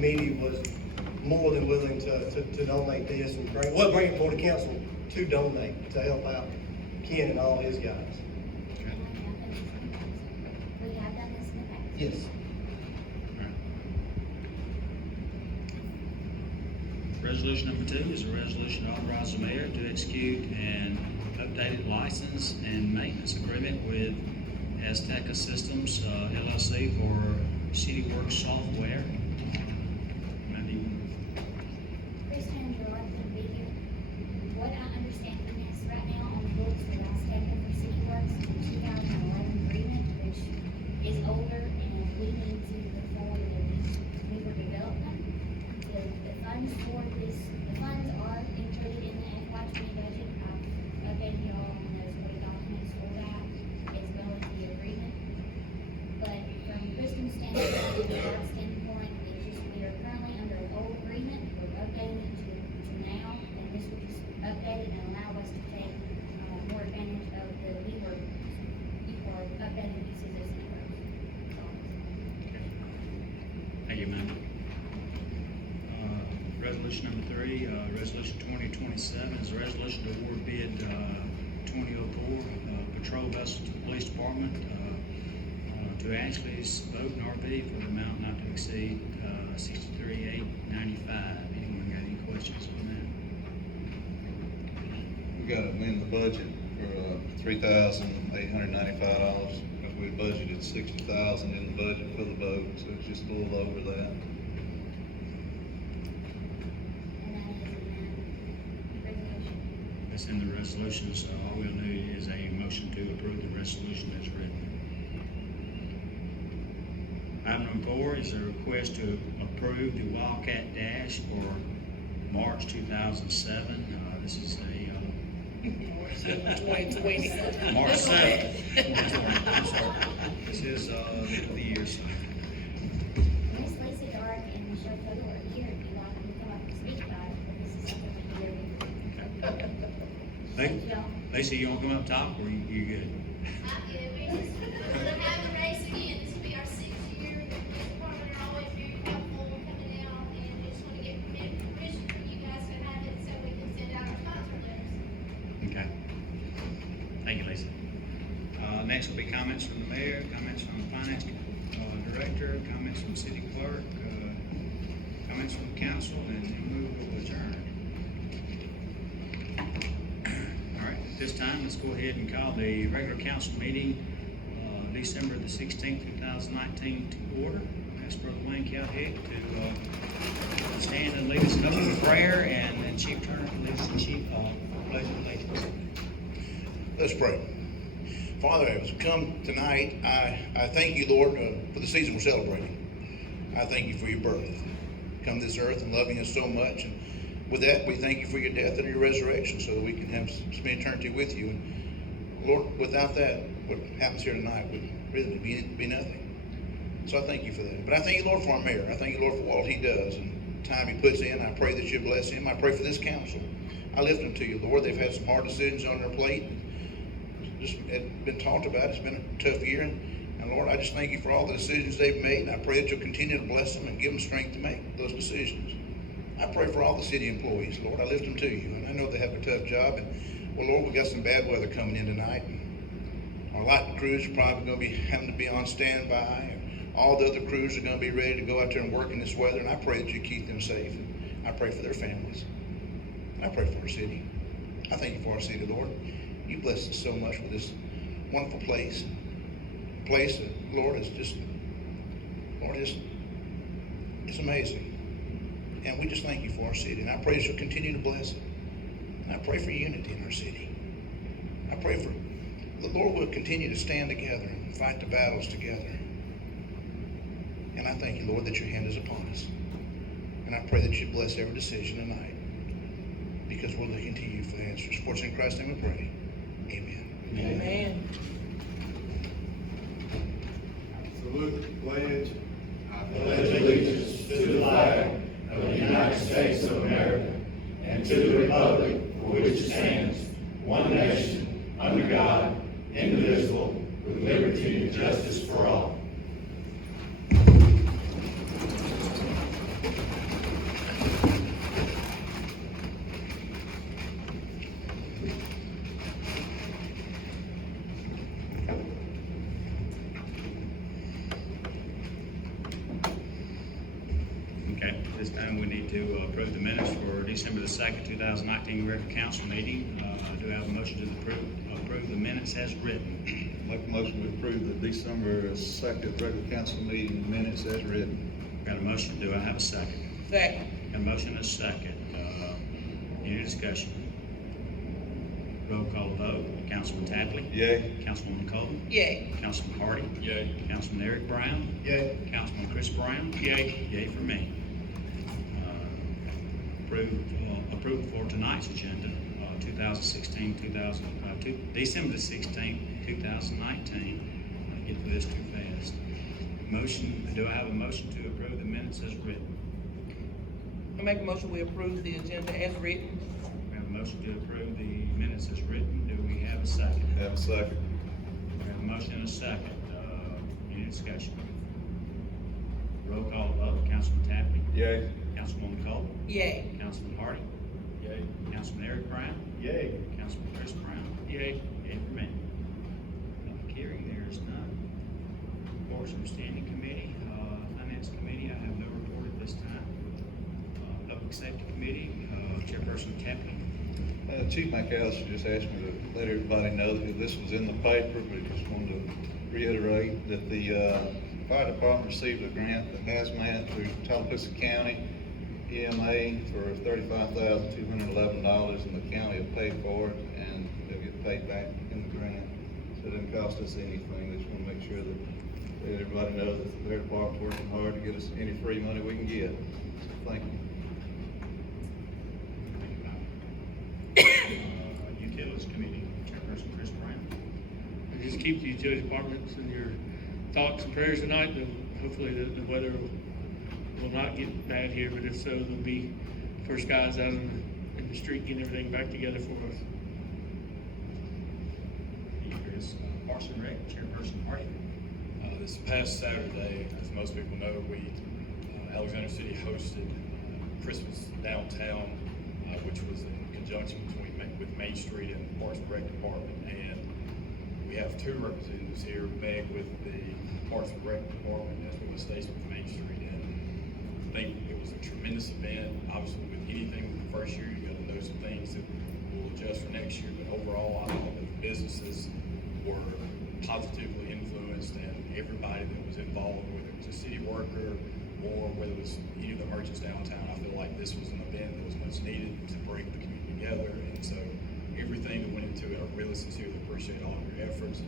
committee was more than willing to donate this and bring it before the council to donate, to help out Ken and all his guys. We have done this in the past. Yes. Resolution number 2 is a resolution to authorize the mayor to execute an updated license and maintenance agreement with Azteca Systems LLC for CityWorks software. Maybe Chris Turner, you're welcome to be here. What I understand from this right now on the books that I taken for CityWorks, the 2011 agreement, which is older, and we need to move forward with newer development. The funds for this, the funds are included in the FY 20 budget. I've updated you all on those board documents for that, as well as the agreement. But from Kristen's standpoint, and our standpoint, it's just, we are currently under an old agreement, we're updating it to now, and this will just update it and allow us to take, more advantage of the newer, or updated uses of networks. Thank you, ma'am. Resolution number 3, resolution 2027 is a resolution to award bid 2004 patrol vessel to the police department to Ashley's Boat and RV for the amount not to exceed $63,895. Anyone got any questions on that? We got to amend the budget for $3,895, because we budgeted $60,000 in the budget for the boat, so it's just a little over that. And that is in that resolution. That's in the resolution, so all we'll need is a motion to approve the resolution as written. Item number 4 is a request to approve the Wildcat Dash for March 2007. This is a March 7th. I'm sorry. This is the years. Miss Lisa Dark and Michelle Fogle are here if you want them to come up and speak about it, but this is something we do. Thank y'all. Lacey, you want to come up top, or you good? I'm good. We're gonna have the race again. This will be our 6th year. The police department are always very helpful coming out, and we just wanna get permission from you guys to have it so we can send out our sponsor letters. Okay. Thank you, Lisa. Next will be comments from the mayor, comments from the finance director, comments from city clerk, comments from the council, and then move to adjourn. All right, at this time, let's go ahead and call the regular council meeting, December the 16th, 2019 to order. Ask Brother Wayne Calhick to stand and lead us in opening prayer, and then Chief Turner to lead us in Chief Pledge of Allegiance. Let's pray. Father, as we come tonight, I thank you, Lord, for the season we're celebrating. I thank you for your birth. Come to this earth and loving us so much. And with that, we thank you for your death and your resurrection so that we can have spend eternity with you. And Lord, without that, what happens here tonight would really be nothing. So I thank you for that. But I thank you, Lord, for our mayor. I thank you, Lord, for all he does and the time he puts in. I pray that you bless him. I pray for this council. I lift them to you, Lord. They've had some hard decisions on their plate. Just had been talked about. It's been a tough year, and Lord, I just thank you for all the decisions they've made, and I pray that you'll continue to bless them and give them strength to make those decisions. I pray for all the city employees, Lord. I lift them to you, and I know they have a tough job, and well, Lord, we got some bad weather coming in tonight, and our light crews are probably going to be having to be on standby, and all the other crews are going to be ready to go out there and work in this weather, and I pray that you keep them safe, and I pray for their families, and I pray for our city. I thank you for our city, Lord. You bless us so much with this wonderful place. Place that, Lord, is just, Lord, it's amazing. And we just thank you for our city. And I pray that you'll continue to bless it. And I pray for unity in our city. I pray for the Lord will continue to stand together and fight the battles together. And I thank you, Lord, that your hand is upon us. And I pray that you bless every decision tonight, because we're looking to you for the answers. For it's in Christ's name we pray. Amen. Amen. Salute the pledge. I pledge allegiance to the flag of the United States of America and to the republic for which it stands, one nation, under God, indivisible, with liberty and justice for all. Okay, this time we need to approve the minutes for December the 2nd, 2019 regular council meeting. Do I have a motion to approve the minutes as written? Make a motion to approve the December 2nd regular council meeting minutes as written. Got a motion, do I have a second? Second. Got a motion and a second. Any discussion? Roll call vote. Councilman Tapley? Yay. Councilwoman Colvin? Yay. Councilman Hardy? Yay. Councilman Eric Brown? Yay. Councilman Chris Brown? Yay. Yay for me. Approved for tonight's agenda, December the 16th, 2019. I get through this too fast. Motion, do I have a motion to approve the minutes as written? I make a motion, we approve the agenda as written. We have a motion to approve the minutes as written. Do we have a second? Have a second. We have a motion and a second. Any discussion? Roll call vote. Councilman Tapley? Yay. Councilwoman Cole? Yay. Councilman Hardy? Yay. Councilman Eric Brown? Yay. Councilman Chris Brown? Yay. Yay for me. Public hearing, there is none. Boards and Standing Committee, Finance Committee, I have no report at this time. Public Safety Committee, Chairperson Tapley. Chief McAllister just asked me to let everybody know that this was in the paper, but just wanted to reiterate that the fire department received a grant, the hazmat through Tallapoosa County EMA for $35,211, and the county will pay for it, and they'll get paid back in the grant. So it didn't cost us anything. They just want to make sure that everybody knows that their department's working hard to get us any free money we can get. So thank you. Utilities Committee, Chairperson Chris Brown. And just keep the utility departments in your thoughts and prayers tonight, and hopefully the weather will not get bad here, but if so, there'll be first guys out in the street getting everything back together for us. Chris, Parks and Rec, Chairperson Hardy. This past Saturday, as most people know, we, Alexander City hosted Christmas downtown, which was in conjunction with Main Street and the Parks and Rec Department. And we have two representatives here, Meg with the Parks and Rec Department, as well as Stacy with Main Street. And I think it was a tremendous event. Obviously, with anything with the first year, you got to know some things that will adjust for next year. But overall, I thought that the businesses were positively influenced, and everybody that was involved, whether it was a city worker or whether it was any of the merchants downtown, I feel like this was an event that was much needed to bring the community together. And so everything that went into it, I really sincerely appreciate all of your efforts.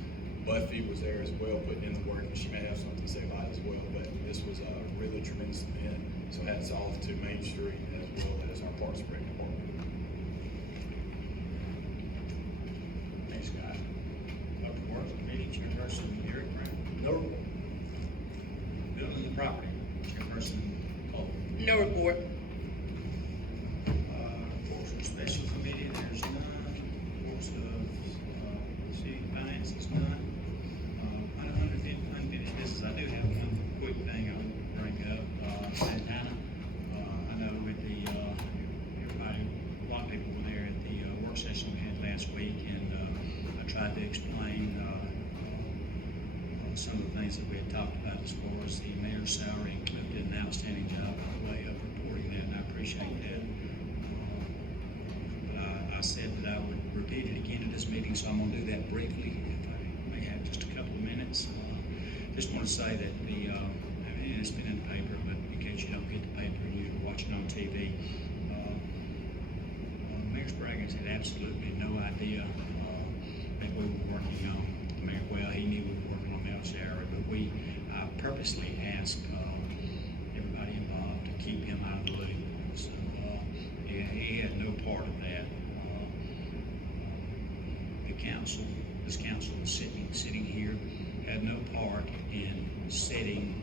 Buffy was there as well, putting in the work, and she may have something to say about it as well. But this was a really tremendous event. So hats off to Main Street as well as our Parks and Rec Department. Thanks, guys. Public Works Committee, Chairperson Eric Brown. No. Building and Property, Chairperson Cole. No report. Boards and Special Committee, there's none. Boards of City Finances, none. Unfinished business, I do have one quick thing I'll bring up. Santana, I know with the, everybody, a lot of people were there at the work session we had last week, and I tried to explain some of the things that we had talked about as far as the mayor's salary. Cliff did an outstanding job, by the way, of reporting that, and I appreciate that. But I said that I would repeat it again at this meeting, so I'm going to do that briefly, if I may have just a couple of minutes. Just want to say that and it's been in the paper, but in case you don't get the paper and you're watching on TV, Mayor Spraggins had absolutely no idea that we were working on the mayor. Well, he knew we were working on Mount Salary, but we purposely asked everybody involved to keep him out of the loop. So he had no part of that. This council sitting here, had no part in setting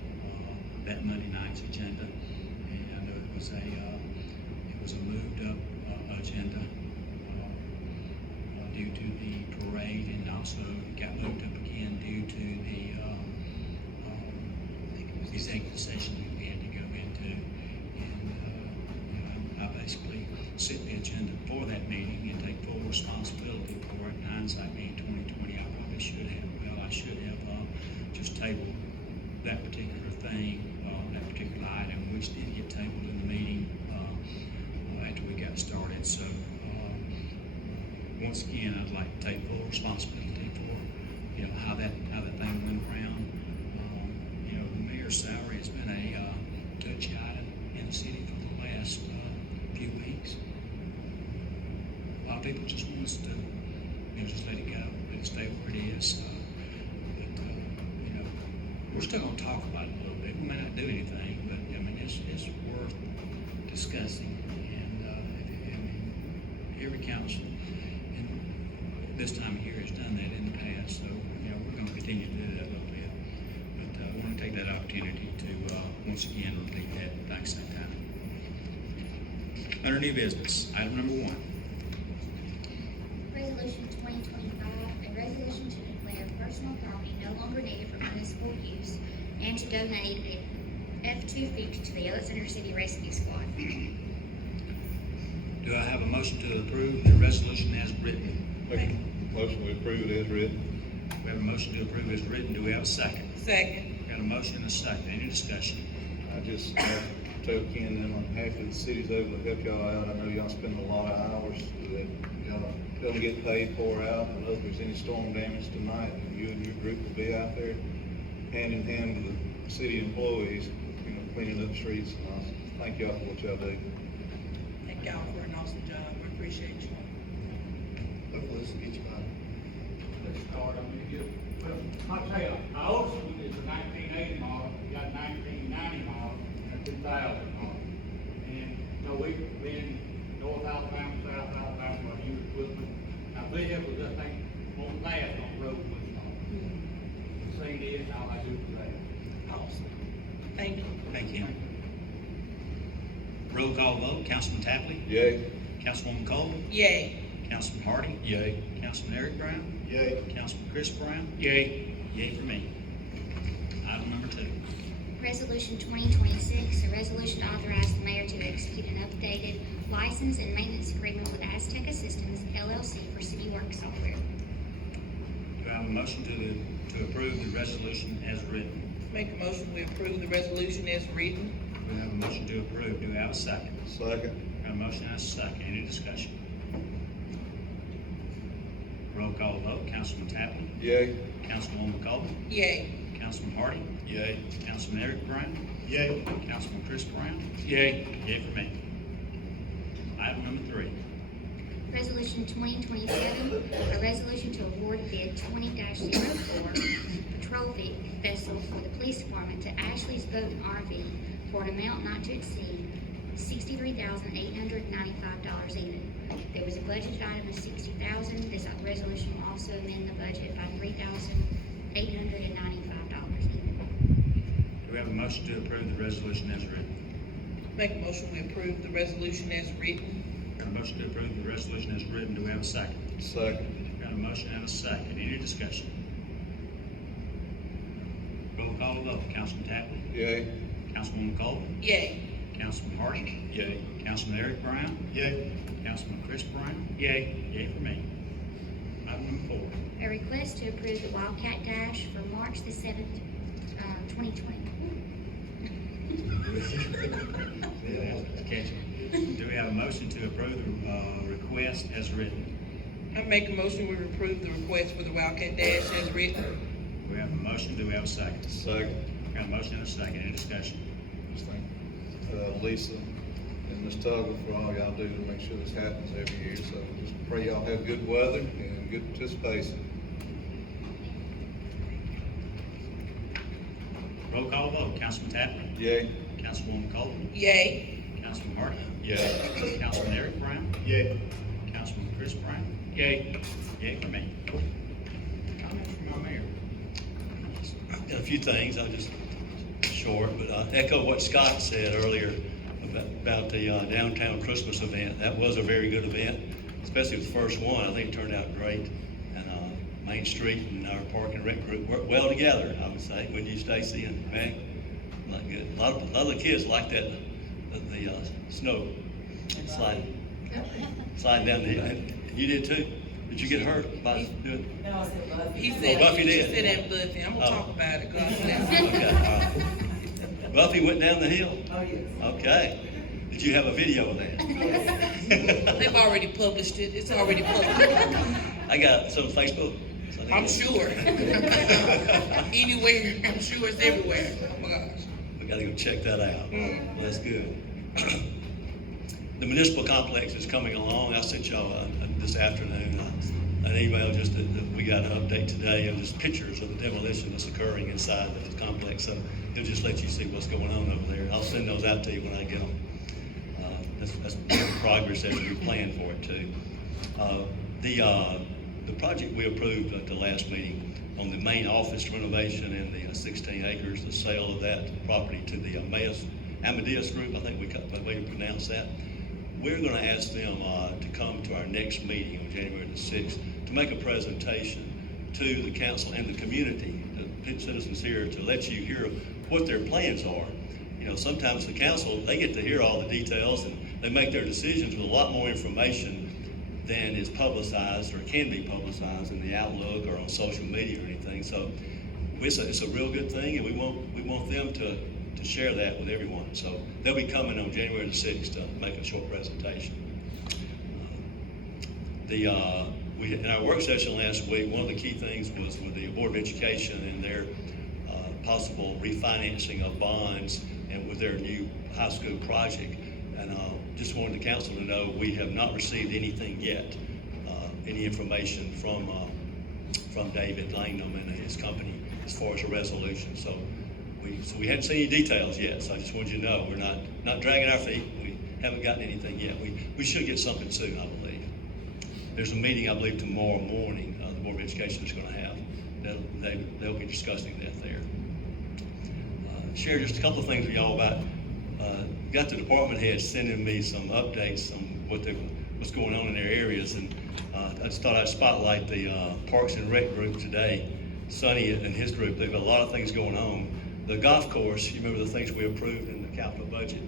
that Monday night's agenda, and it was a moved up agenda due to the parade, and also got moved up again due to the executive session that we had to go into, and I basically set the agenda for that meeting and take full responsibility for it. In hindsight being 2020, I probably should have just tabled that particular thing, that particular item, which did get tabled in once again, I'd like to take full responsibility for, you know, how that thing went around. You know, the mayor's salary has been a touchy item in the city for the last few weeks. A lot of people just want us to, you know, just let it go, let it stay where it is. But you know, we're still gonna talk about it a little bit. We may not do anything, but I mean, it's worth discussing. And every council in this time of year has done that in the past, so, you know, we're gonna continue to do that a little bit. But I want to take that opportunity to, once again, repeat that back same time. Under new business, item number 1. Resolution 2025, a resolution to declare personal property no longer needed for municipal use and to donate an F-250 to the Alexander City Rescue Squad. Do I have a motion to approve the resolution as written? Make a motion to approve it as written. We have a motion to approve as written. Do we have a second? Second. Got a motion and a second. Any discussion? I just tell Ken and them, I'm happy the city's able to help y'all out. I know y'all spend a lot of hours that y'all don't get paid for out. I know if there's any storm damage tonight, then you and your group will be out there hand in hand with the city employees, you know, cleaning up streets. And I thank y'all for what y'all do. Thank y'all for an awesome job. We appreciate you. Hopefully this will get you by. Let's start, I mean, well, I'll tell you, our oldest one is a 1980 model, we got 1990 model, and a 2000 model. And, you know, we've been North Alabama, South Alabama, for our new equipment. Our vehicles, I think, won't last on the road much longer. The thing is, how I do today. Awesome. Thank you. Thank you. Roll call vote. Councilman Tapley? Yay. Councilwoman Cole? Yay. Councilman Hardy? Yay. Councilman Eric Brown? Yay. Councilman Chris Brown? Yay. Yay for me. Item number 2. Resolution 2026, a resolution to authorize the mayor to execute an updated license and maintenance agreement with Azteca Systems LLC for city work software. Do I have a motion to approve the resolution as written? Make a motion, we approve the resolution as written. We have a motion to approve. Do we have a second? Second. We have a motion and a second. Any discussion? Roll call vote. Councilman Tapley? Yay. Councilwoman Cole? Yay. Councilman Hardy? Yay. Councilman Eric Brown? Yay. Councilman Chris Brown? Yay. Yay for me. Item number 3. Resolution 2027, a resolution to award bid 20-04 patrol vessel for the police department to Ashley's Boat and RV for an amount not to exceed $63,895 even. There was a budget item of $60,000. This resolution will also amend the budget by $3,895 even. Do we have a motion to approve the resolution as written? Make a motion, we approve the resolution as written. Got a motion to approve the resolution as written. Do we have a second? Second. Got a motion and a second. Any discussion? Roll call vote. Councilman Tapley? Yay. Councilwoman Cole? Yay. Councilman Hardy? Yay. Councilman Eric Brown? Yay. Councilman Chris Brown? Yay. Yay for me. Item number 4. A request to approve the Wildcat Dash for March the 7th, 2020. Catch it. Do we have a motion to approve the request as written? I make a motion, we approve the request for the Wildcat Dash as written. We have a motion. Do we have a second? Second. Got a motion and a second. Any discussion? Just thank Lisa and Ms. Tugler for all y'all do to make sure this happens every year. So just pray y'all have good weather and good participation. Roll call vote. Councilman Tapley? Yay. Councilwoman Cole? Yay. Councilman Hardy? Yay. Councilman Eric Brown? Yay. Councilman Chris Brown? Yay. Yay for me. Comments from our mayor? I've got a few things, I'll just short, but echo what Scott said earlier about the downtown Christmas event. That was a very good event, especially the first one. I think it turned out great. And Main Street and our Park and Rec group worked well together, I would say. Wouldn't you, Stacy and Meg? Like good. A lot of the kids liked that, the snow sliding down the hill. You did too? Did you get hurt by doing? No, I said Buffy. He said, Buffy did. He said that Buffy. I'm gonna talk about it, cause I said. Okay, all right. Buffy went down the hill? Oh, yes. Okay. Did you have a video of that? They've already published it, it's already public. I got it, so Facebook. So I think I'm it's- sure. Anywhere, I'm sure it's everywhere. Oh my gosh. We gotta go check that out. Well, that's good. The municipal complex is coming along. I sent y'all this afternoon an email just that we got an update today of just pictures of the demolition that's occurring inside the complex. So it'll just let you see what's going on over there. I'll send those out to you when I get them. That's progress as we plan for it too. The project we approved at the last meeting on the main office renovation and the 16 acres, the sale of that property to the Amadeus Group, I think the way to pronounce that. We're gonna ask them to come to our next meeting on January the 6th to make a presentation to the council and the community, the citizens here, to let you hear what their plans are. You know, sometimes the council, they get to hear all the details and they make their decisions with a lot more information than is publicized or can be publicized in the Outlook or on social media or anything. So it's a real good thing, and we want them to share that with everyone. So they'll be coming on January the 6th to make a short presentation. In our work session last week, one of the key things was with the Board of Education and their possible refinancing of bonds and with their new high school project. And just wanted the council to know we have not received anything yet, any information from David Langham and his company as far as a resolution. So we hadn't seen any details yet. So I just wanted you to know we're not dragging our feet. We haven't gotten anything yet. We should get something soon, I believe. There's a meeting, I believe, tomorrow morning. The Board of Education is going to have. They'll be discussing that there. Share just a couple of things with y'all about. Got the department heads sending me some updates on what's going on in their areas, and I just thought I'd spotlight the Parks and Rec group today. Sonny and his group, they've got a lot of things going on. The golf course, you remember the things we approved in the capital budget.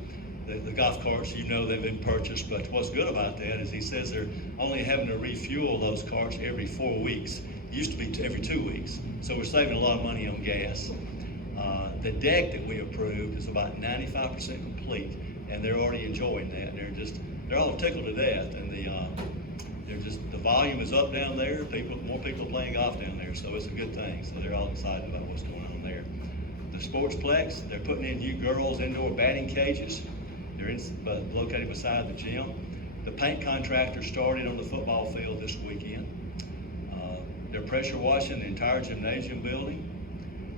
The golf carts, you know, they've been purchased, but what's good about that is he says they're only having to refuel those carts every 4 weeks. It used to be every 2 weeks, so we're saving a lot of money on gas. The deck that we approved is about 95% complete, and they're already enjoying that. They're all tickled to death, and the volume is up down there. More people playing golf down there, so it's a good thing. So they're all excited about what's going on there. The Sportsplex, they're putting in new girls indoor batting cages. They're located beside the gym. The paint contractor started on the football field this weekend. They're pressure washing the entire gymnasium building.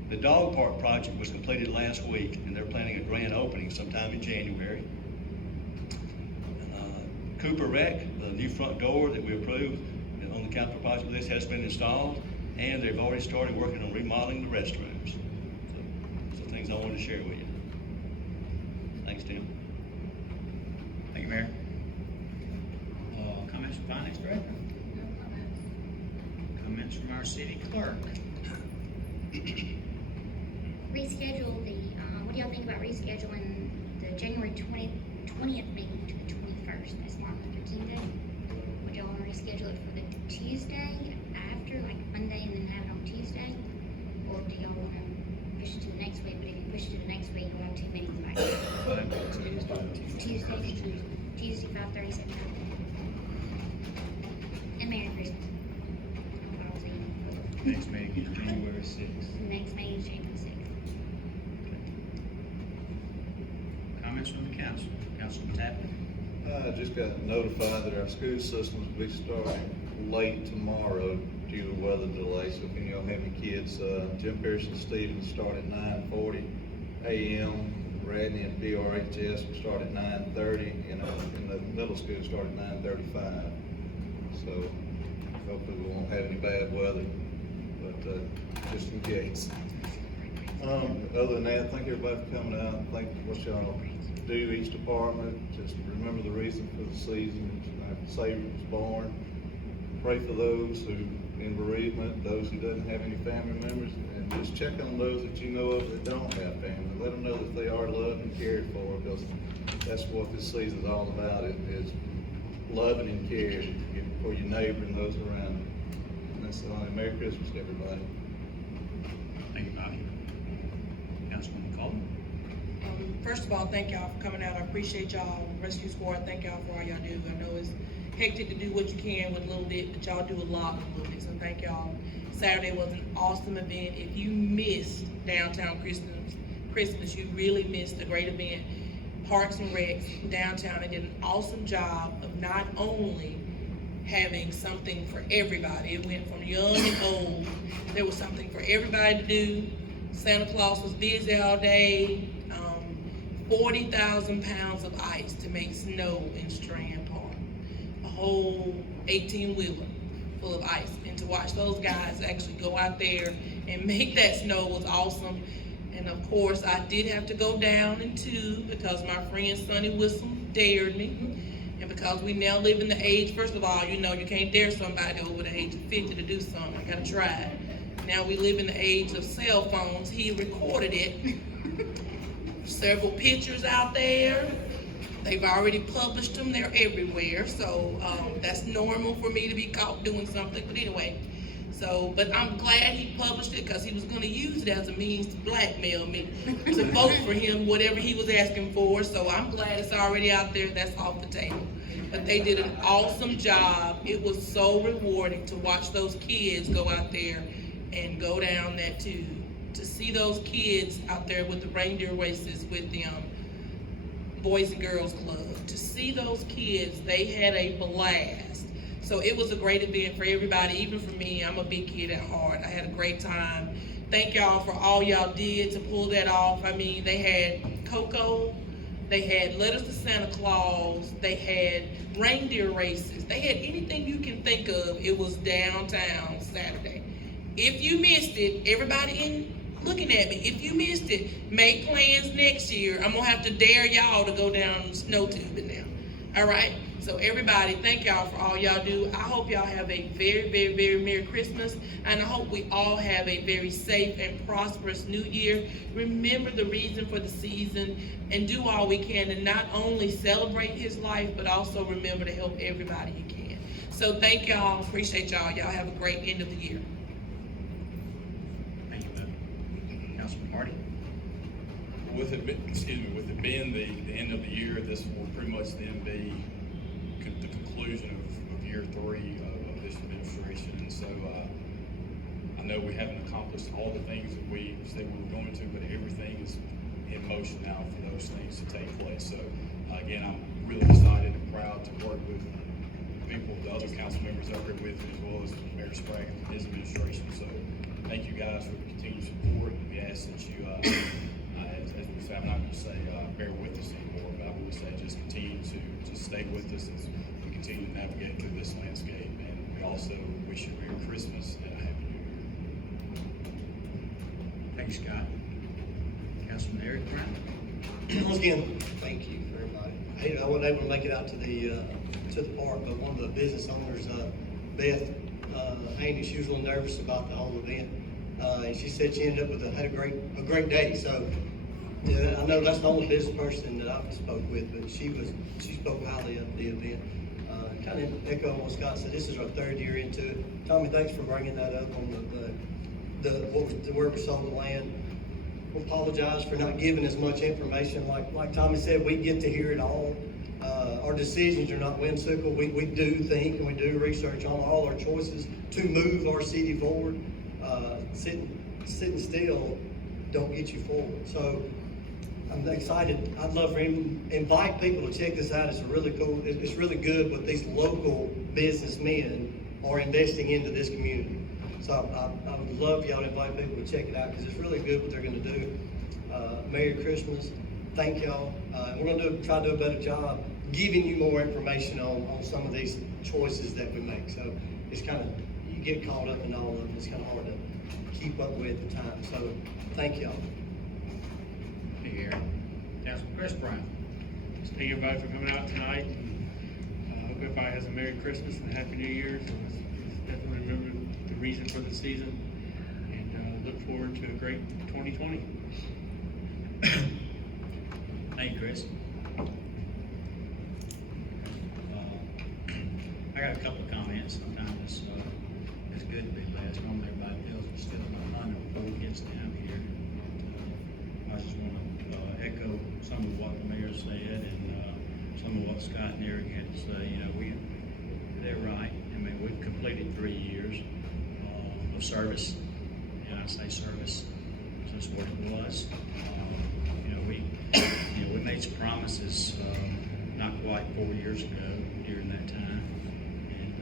The dog park project was completed last week, and they're planning a grand opening sometime in January. Cooper Rec, the new front door that we approved on the capital project list has been installed, and they've already started working on remodeling the restrooms. So things I wanted to share with you. Thanks, Tim. Thank you, Mayor. Comments from Finance Director? Comments from our city clerk? Reschedule what do y'all think about rescheduling the January 20th meeting to the 21st? That's Martin Luther King Day. Would y'all want to reschedule it for the Tuesday after, like Monday, and then have it on Tuesday? Or do y'all want to push it to the next week? But if you push it to the next week, you'll have 2 meetings back there. Tuesday, 5:30, 7:30. And Merry Christmas. I'll see you. Next meeting is January 6th. The next meeting is January 6th. Comments from the council? Councilman Tappan? I just got notified that our school systems will be starting late tomorrow due to weather delays. So if any of y'all have any kids, Jim Pearson Stevens start at 9:40 a.m. Radney and BRHS will start at 9:30, and in the middle school start at 9:35. So hopefully we won't have any bad weather, but just in case. Other than that, thank everybody for coming out. Thank you for what y'all do, each department. Just remember the reason for the season. Our Savior was born. Pray for those who in bereavement, those who doesn't have any family members, and just check on those that you know of that don't have family. Let them know that they are loved and cared for, because that's what this season is all about. It is loving and caring for your neighbor and those around you. And that's all. Merry Christmas, everybody. Thank you, Bobby. Councilman Coleman? First of all, thank y'all for coming out. I appreciate y'all. Rescue Squad, thank y'all for all y'all do. I know it's hectic to do what you can with a little bit, but y'all do a lot with a little bit, so thank y'all. Saturday was an awesome event. If you missed Downtown Christmas, you really missed a great event. Parks and Recs downtown, they did an awesome job of not only having something for everybody. It went from young and old. There was something for everybody to do. Santa Claus was busy all day. 40,000 pounds of ice to make snow in Strand Park. A whole 18-wheeler full of ice. And to watch those guys actually go out there and make that snow was awesome. And of course, I did have to go down in two because my friend Sonny Whistle dared me. And because we now live in the age, first of all, you know, you can't dare somebody over the age of 50 to do something. I gotta try it. Now we live in the age of cell phones. He recorded it. Several pictures out there. They've already published them. They're everywhere. So that's normal for me to be caught doing something. But anyway, but I'm glad he published it because he was going to use it as a means to blackmail me to vote for him, whatever he was asking for. So I'm glad it's already out there. That's off the table. But they did an awesome job. It was so rewarding to watch those kids go out there and go down that tube. To see those kids out there with the reindeer races with the Boys and Girls Club. To see those kids, they had a blast. So it was a great event for everybody, even for me. I'm a big kid at heart. I had a great time. Thank y'all for all y'all did to pull that off. I mean, they had Coco, they had Letters to Santa Claus, they had reindeer races. They had anything you can think of. It was downtown Saturday. If you missed it, everybody looking at me, if you missed it, make plans next year. I'm gonna have to dare y'all to go down snow tubing now. All right? So everybody, thank y'all for all y'all do. I hope y'all have a very, very, very Merry Christmas. And I hope we all have a very safe and prosperous New Year. Remember the reason for the season and do all we can to not only celebrate his life, but also remember to help everybody you can. So thank y'all. Appreciate y'all. Y'all have a great end of the year. Councilman Marty? With it being the end of the year, this will pretty much then be the conclusion of year 3 of this administration. And so I know we haven't accomplished all the things that we said we were going to, but everything is in motion now for those things to take place. So again, I'm really excited and proud to work with people, the other council members up here with me, as well as Mayor Sprague and his administration. So thank you guys for the continued support. We ask that you, as we say, I'm not going to say bear with us anymore, but I will say just continue to stay with us as we continue to navigate through this landscape. And we also wish you a Merry Christmas and a Happy New Year. Thanks, Scott. Councilman Eric Brown? Once again, thank you for everybody. I wasn't able to make it out to the park, but one of the business owners, Beth Haney, she was a little nervous about the whole event. And she said she ended up had a great day. So I know that's the only business person that I spoke with, but she spoke highly of the event. Kind of echo what Scott said. This is our 3rd year into it. Tommy, thanks for bringing that up on where we sold the land. We apologize for not giving as much information. Like Tommy said, we get to hear it all. Our decisions are not whimsical. We do think and we do research on all our choices to move our city forward. Sitting still don't get you forward. So I'm excited. I'd love for him to invite people to check this out. It's really cool. It's really good what these local businessmen are investing into this community. So I would love y'all to invite people to check it out because it's really good what they're going to do. Merry Christmas. Thank y'all. We're going to try to do a better job giving you more information on some of these choices that we make. So it's kind of, you get caught up in all of them. It's kind of hard to keep up with the time. So thank y'all. Thank you, Eric. Councilman Chris Brown? Thank you everybody for coming out tonight. And hope everybody has a Merry Christmas and a Happy New Year. So let's definitely remember the reason for the season and look forward to a great 2020. Thank you, Chris. I got a couple of comments. Sometimes it's good to be last. Normally everybody feels we're still in the hunt before it gets down here. I just want to echo some of what the mayor said and, some of what Scott and Eric had to say. You know, they're right. I mean, we've completed 3 years, of service, and I say service, since what it was. We made some promises, not quite 4 years ago during that time. And,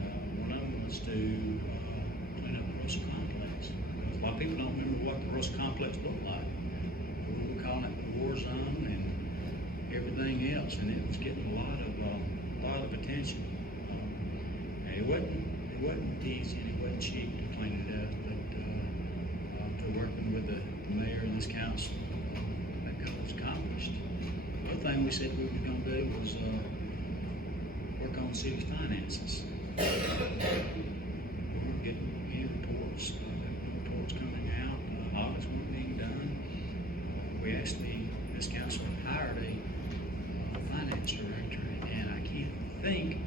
one of them was to, clean up the Russell Complex. Because a lot of people don't remember what the Russell Complex looked like. We were calling it the war zone and everything else, and it was getting a lot of attention. And it wasn't easy and it wasn't cheap to clean it up, but, through working with the mayor and this council, that goal was accomplished. The other thing we said we were gonna do was, work on the city's finances. We weren't getting any reports, reports coming out, audits weren't being done. We actually, this council hired a finance director, and I can't think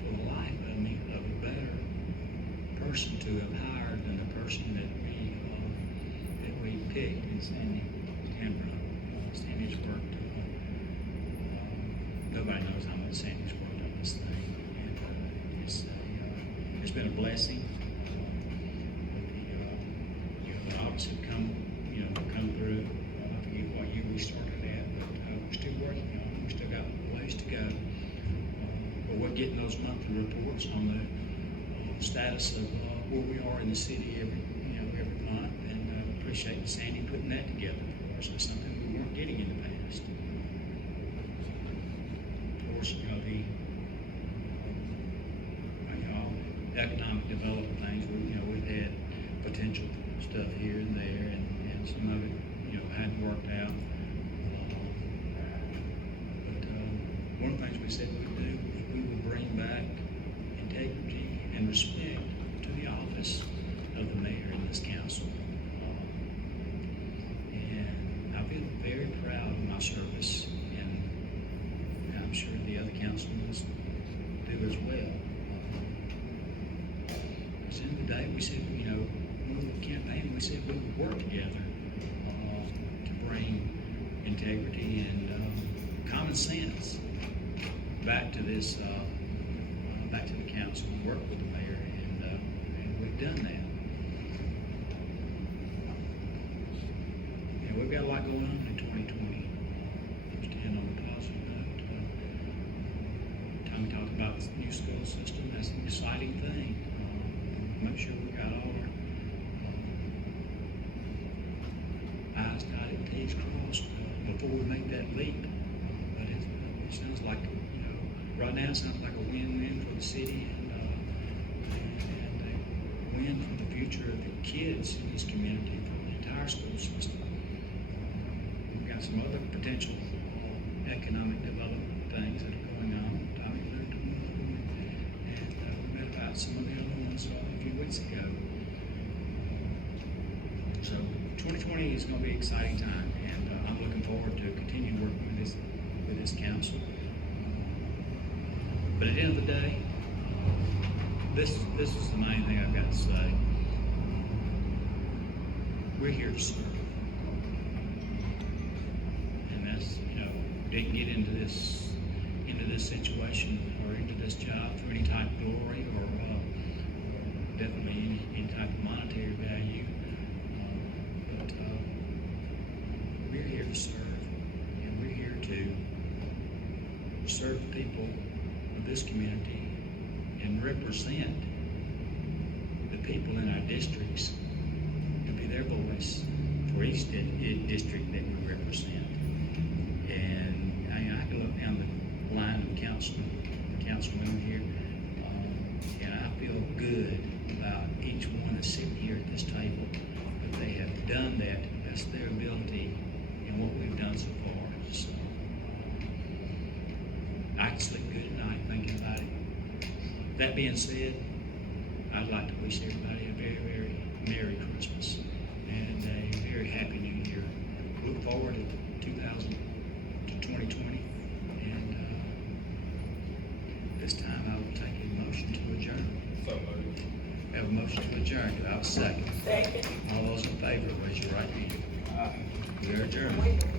for the life of me of a better person to have hired than the person that we picked in Sandy Canberra. Sandy's worked, nobody knows how much Sandy's worked on this thing, and it's been a blessing. The audits have come through. I forget what year we started at, but we're still working on it. We still got ways to go. But we're getting those monthly reports on the status of where we are in the city every month, and appreciate Sandy putting that together for us. It's something we weren't getting in the past. Of course, the economic development things, we've had potential stuff here and there, and some of it, hadn't worked out. But one of the things we said we would do was we would bring back integrity and respect to the office of the mayor in this council. And I feel very proud of my service, and I'm sure the other councilmen do as well. Because in the day, we said, when we were campaigning, we said we would work together to bring integrity and common sense back to this, back to the council and work with the mayor, and we've done that. And we've got a lot going on in 2020. Just to end on a positive note. Tommy talked about the new school system. That's an exciting thing. Make sure we got all our I's dotted, T's crossed before we make that leap. But it sounds like, right now it sounds like a win-win for the city and a win for the future of the kids in this community, for the entire school system. We've got some other potential economic development things that are going on. Tommy alluded to one of them, and we read about some of the other ones a few weeks ago. So 2020 is going to be an exciting time, and I'm looking forward to continuing working with this council. But at the end of the day, this is the main thing I've got to say. We're here to serve. And that's, didn't get into this situation or into this job for any type of glory or definitely any type of monetary value. But we're here to serve, and we're here to serve the people of this community and represent the people in our districts and be their voice for each district that we represent. And I can look down the line of councilmen here, and I feel good about each one that's sitting here at this table, that they have done that to the best of their ability in what we've done so far. So I can sleep good at night thinking about it. That being said, I'd like to wish everybody a very, very Merry Christmas and a very Happy New Year. Look forward to 2020, and this time I will take a motion to adjourn. So moved. We have a motion to adjourn. Do I have a second? Second. All those in favor, raise your right hand. We are adjourned.